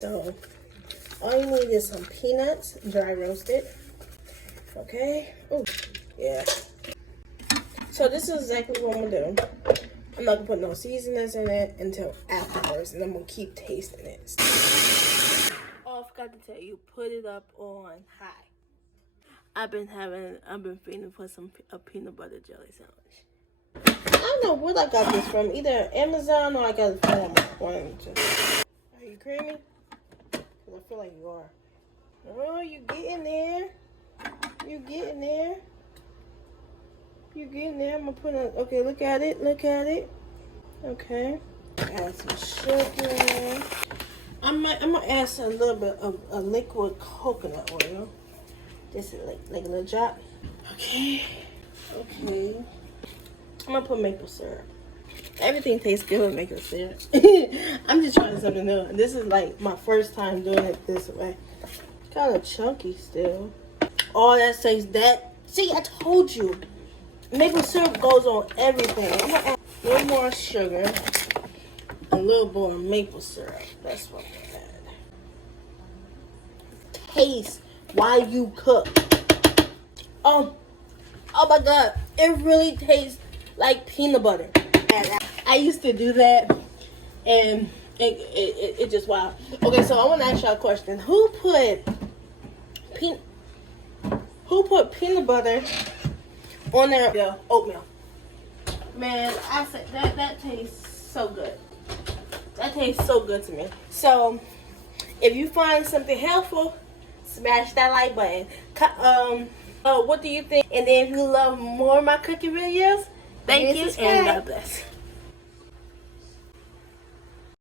So all you need is some peanuts, dry roasted. Okay. Oh, yeah. So this is exactly what I'm gonna do. I'm not gonna put no seasonings in it until afterwards, and I'm gonna keep tasting it. Oh, I forgot to tell you, put it up on high. I've been feeling for a peanut butter jelly sandwich. I don't know where I got this from, either Amazon or I got it from Walmart. Are you creamy? Cause I feel like you are. Oh, you getting there? You getting there? You getting there? I'm gonna put on. Okay, look at it. Look at it. Okay. Add some sugar. I'm gonna add a little bit of a liquid coconut oil. Just like a little drop. Okay. Okay. I'm gonna put maple syrup. Everything tastes good with maple syrup. I'm just trying something new. This is like my first time doing it this way. Kind of chunky still. All that says that. See, I told you. Maple syrup goes on everything. I'm gonna add a little more sugar, a little more maple syrup. That's what I'm gonna add. Taste while you cook. Oh my God! It really tastes like peanut butter. I used to do that, and it just wow. Okay, so I want to ask y'all a question. Who put peanut butter on their oatmeal? Man, I said that tastes so good. That tastes so good to me. So, if you find something helpful, smash that like button. What do you think? And then if you love more of my cooking videos, thank you and God bless.